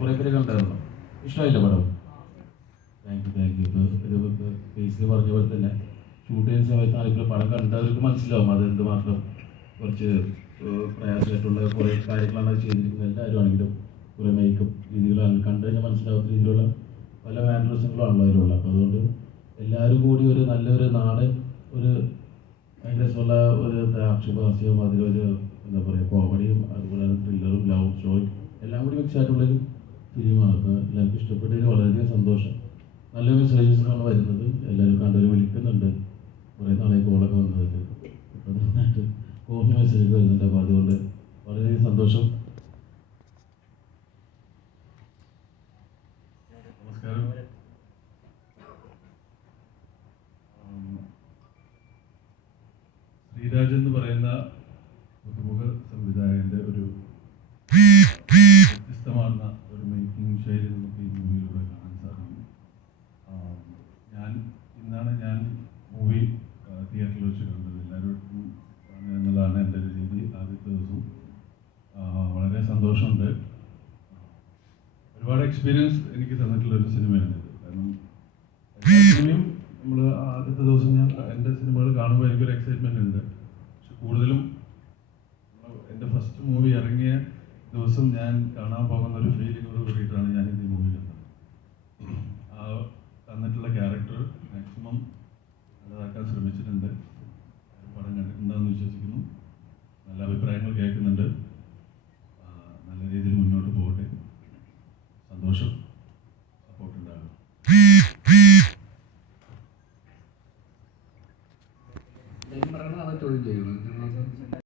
കുറേ പേര് കണ്ടായിരുന്നു. ഇഷ്ടമായില്ല പടം? Thank you. ഇപ്പോൾ ഇത് ഫേസിൽ പറഞ്ഞ പോലെ തന്നെ ഷൂട്ട് ചെയ്യുന്ന സമയത്ത് ആരെങ്കിലും പടം കണ്ടവർക്ക് മനസ്സിലാവും അത് എന്തുമാത്രം കുറച്ച് പ്രയാസമായിട്ടുള്ള കുറേ കാര്യങ്ങളാണ് ചെയ്തിരിക്കുന്നത്. എല്ലാവരും ആണെങ്കിലും കുറേ മേക്കപ്പ് രീതികളാണ് കണ്ടു കഴിഞ്ഞാൽ മനസ്സിലാവാത്ത രീതിയിലുള്ള പല മാനറിസങ്ങളാണല്ലോ അതിലുള്ള. അപ്പോൾ അതുകൊണ്ട് എല്ലാവരും കൂടി ഒരു നല്ലൊരു നാടൻ ഒരു ഭയങ്കര രസമുള്ള ഒരു ആക്ഷേപഹാസ്യവും അതിലൊരു എന്താ പറയുക കോമഡിയും അതുപോലെ തന്നെ ത്രില്ലറും ലവ് സ്റ്റോറിയും എല്ലാം കൂടി മിക്സ് ആയിട്ടുള്ളൊരു ഫിലിമാണ്. അപ്പോൾ എല്ലാവർക്കും ഇഷ്ടപ്പെട്ടതിൽ വളരെയധികം സന്തോഷം. നല്ലൊരു സജഷനാണ് വരുന്നത്. എല്ലാവരും കണ്ടവർ വിളിക്കുന്നുണ്ട്. കുറേ നാളെ കോളൊക്കെ വന്നതൊക്കെ അപ്പോൾ നന്നായിട്ട് കോഫി മെസ്സേജ് വരുന്നുണ്ട്. അപ്പോൾ അതുകൊണ്ട് വളരെയധികം സന്തോഷം. നമസ്കാരം. ശ്രീരാജ് എന്ന് പറയുന്ന പുതുമുഖ സംവിധായകൻ്റെ ഒരു വ്യത്യസ്തമാർന്ന ഒരു മേക്കിംഗ് ശൈലി നമുക്ക് ഈ മൂവിയിലൂടെ കാണാൻ സാധിക്കും. ഞാൻ മൂവി തിയേറ്ററിൽ വെച്ച് കണ്ടത്. എല്ലാവരും എന്നുള്ളതാണ് എൻ്റെ ഒരു രീതി. ആദ്യത്തെ ദിവസം വളരെ സന്തോഷമുണ്ട്. ഒരുപാട് എക്സ്പീരിയൻസ് എനിക്ക് തന്നിട്ടുള്ളൊരു സിനിമയാണിത്. കാരണം എല്ലാ സിനിമയും നമ്മൾ ആദ്യത്തെ ദിവസം ഞാൻ എൻ്റെ സിനിമകൾ കാണുമ്പോൾ എനിക്കൊരു എക്സൈറ്റ്മെൻ്റ് ഉണ്ട്. പക്ഷെ കൂടുതലും എൻ്റെ ഫസ്റ്റ് മൂവി ഇറങ്ങിയ ദിവസം ഞാൻ കാണാൻ പോകുന്ന ഒരു ഫീലിങ്ങോട് കൂടിയിട്ടാണ് ഞാൻ ഈ മൂവി കണ്ടത്. തന്നിട്ടുള്ള